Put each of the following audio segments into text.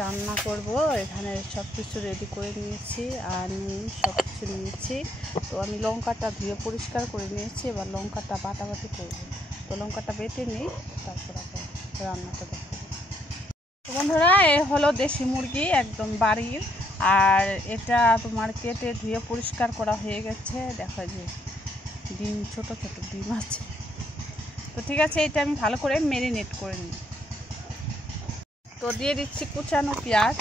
রান্না করব। এখানে সব কিছু রেডি করে নিয়েছি আর নুন সব কিছু নিয়েছি। তো আমি লঙ্কাটা ধুয়ে পরিষ্কার করে নিয়েছি, এবার লঙ্কাটা বাটাবাটি করব। তো লঙ্কাটা বেটে নিই, তারপর আবার রান্নাটা দেখাবো। বন্ধুরা, এ হলো দেশি মুরগি, একদম বাড়ির। আর এটা তোমার কেটে ধুয়ে পরিষ্কার করা হয়ে গেছে। দেখা যায় ডিম, ছোট ছোট ডিম আছে। তো ঠিক আছে, এটা আমি ভালো করে ম্যারিনেট করে নিই। তো দিয়ে দিচ্ছি কুচানো পেঁয়াজ,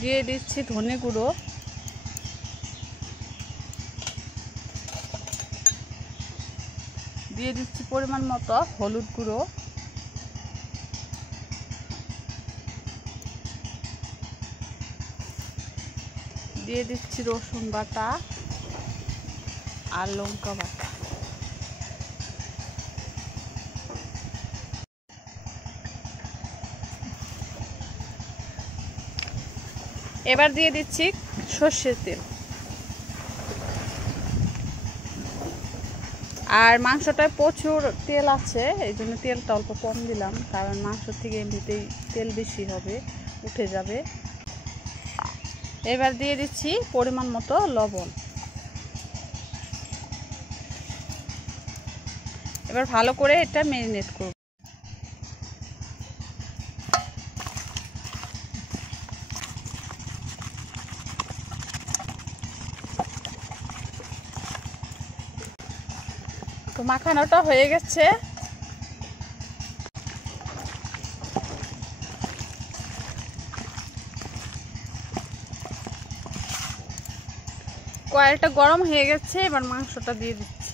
দিয়ে দিচ্ছি ধনে গুঁড়ো, দিয়ে দিচ্ছি পরিমাণ মতো হলুদ গুঁড়ো, দিয়ে দিচ্ছি রসুন বাটা আর লঙ্কা বাটা। এবার দিয়ে দিচ্ছি সর্ষের তেল। আর মাংসটায় প্রচুর তেল আছে, এই জন্য তেলটা অল্প কম দিলাম, কারণ মাংস থেকে এমনিতেই তেল বেশি হবে, উঠে যাবে। এবার দিয়ে দিচ্ছি পরিমাণ মতো লবণ। এবার ভালো করে এটা ম্যারিনেট করব। তো মাখানোটা হয়ে গেছে। কড়াইটা গরম হয়ে গেছে, এবার মাংসটা দিয়ে দিচ্ছি।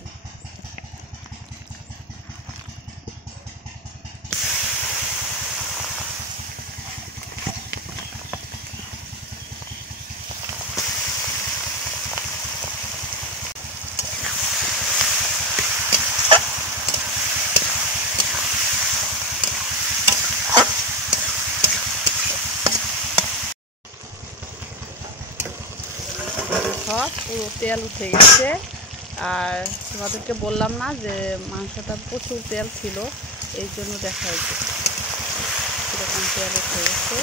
পুরো তেল উঠে গেছে। আর তোমাদেরকে বললাম না যে মাংসটা প্রচুর তেল ছিল, এই জন্য দেখা যাচ্ছে এরকম তেল উঠে গেছে।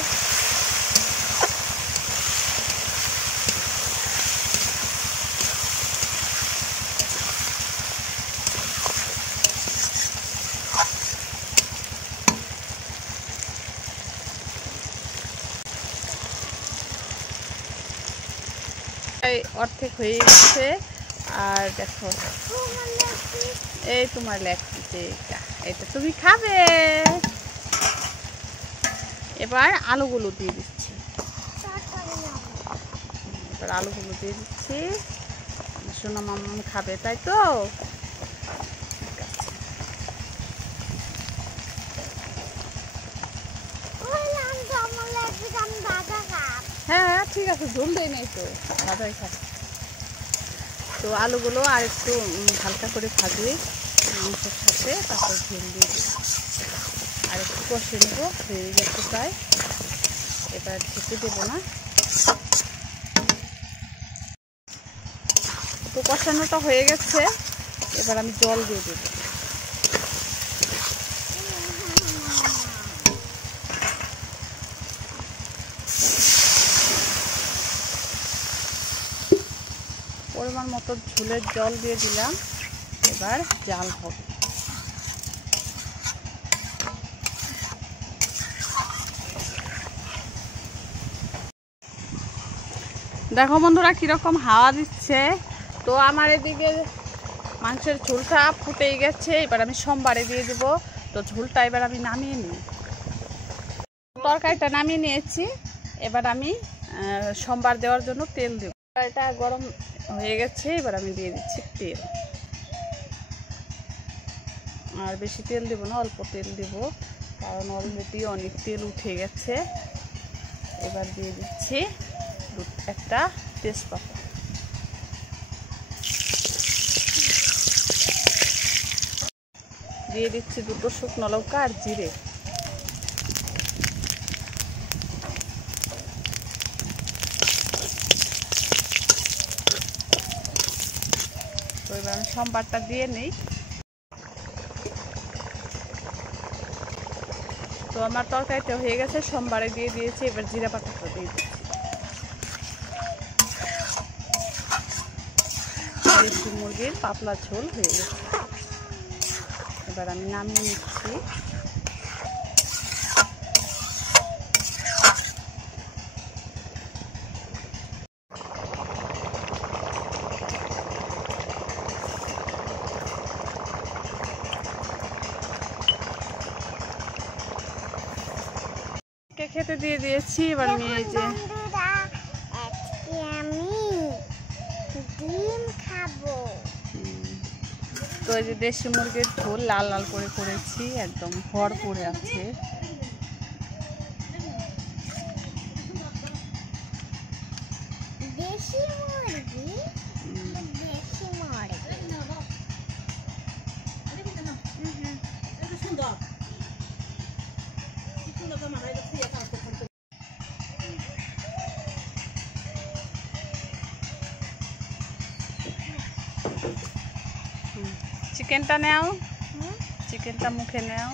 অর্ধেক হয়ে গেছে। আর দেখো, এই তোমার লেগ পিস, এটা তুমি খাবে। এবার আলুগুলো দিয়ে দিচ্ছি। এবার আলুগুলো দিয়ে দিচ্ছি। সোনা মাম্মাম খাবে, তাই তো? হ্যাঁ ঠিক আছে, ঝোল দেয় নাই তো, ভাজাই খাবে। তো আলুগুলো আর একটু হালকা করে ভাজি মাংসের সাথে, তারপর ঝোল দিয়ে দিই। আর একটু কষে নেব, হয়ে গেছে প্রায়। এবার ঢেকে দেবো না। তো কষানোটা হয়ে গেছে, এবার আমি জল দিয়ে দেব। পরিমাণ মতো ঝোলের জল দিয়ে দিলাম, এবার জাল হবে। দেখো বন্ধুরা কিরকম হাওয়া দিচ্ছে। তো আমার এদিকে মাংসের ঝোলটা ফুটেই গেছে, এবার আমি সোমবারে দিয়ে দেব। তো ঝোলটা এবার আমি নামিয়ে নিই। তরকারিটা নামিয়ে নিয়েছি, এবার আমি সোমবার দেওয়ার জন্য তেল দেব। তরকারিটা গরম হয়ে গেছে, এবার আমি দিয়ে দিচ্ছি তেল। আর বেশি তেল দেব না, অল্প তেল দেব, কারণ অলরেডি অনেক তেল উঠে গেছে। এবার দিয়ে দিচ্ছি একটা তেজপাতা, দিয়ে দিচ্ছি দুটো শুকনো লঙ্কা আর জিরে। তো এবার আমি সোমবারটা দিয়ে নিই। তো আমার তরকারিটা হয়ে গেছে, সোমবারে দিয়ে দিয়েছি, এবার জিরা বাটাটা দিয়ে দিচ্ছি। দেশি মুরগির পাতলা ঝোল হয়ে গেছে, এবার আমি নামিয়ে নিচ্ছি। খেতে দিয়ে দিয়েছি, এবার আমি এই যে ডিম খাবো। তো এই যে দেশি মুরগির ঝোল লাল লাল করে করেছি, একদম ভরপুরে আছে। দেশি মুরগি, দেশি মুরগি চিকেনটা নাও, চিকেনটা মুখে নাও।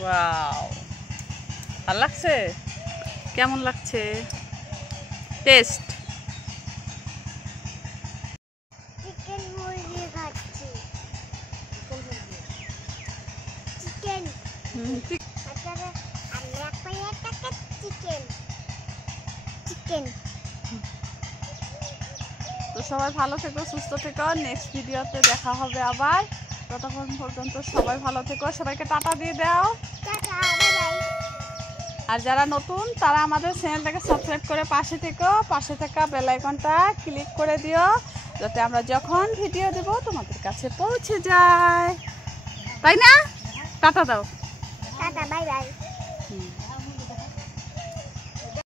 ওয়াও, ভালো লাগছে? কেমন লাগছে টেস্ট? চিকেন মুরগি খাচ্ছি। Chicken chicken chicken. তো সবাই ভালো থেকো, সুস্থ থেকো, নেক্সট ভিডিওতে দেখা হবে আবার। ততক্ষণ পর্যন্ত সবাই ভালো থেকো, সবাইকে টাটা দিয়ে দাও। আর যারা নতুন তারা আমাদের চ্যানেলটাকে সাবস্ক্রাইব করে পাশে থেকো, পাশে থাকা বেল আইকনটা ক্লিক করে দিও, যাতে আমরা যখন ভিডিও দেব তোমাদের কাছে পৌঁছে যায়, তাই না? টাটা দাও। Tata, bye bye.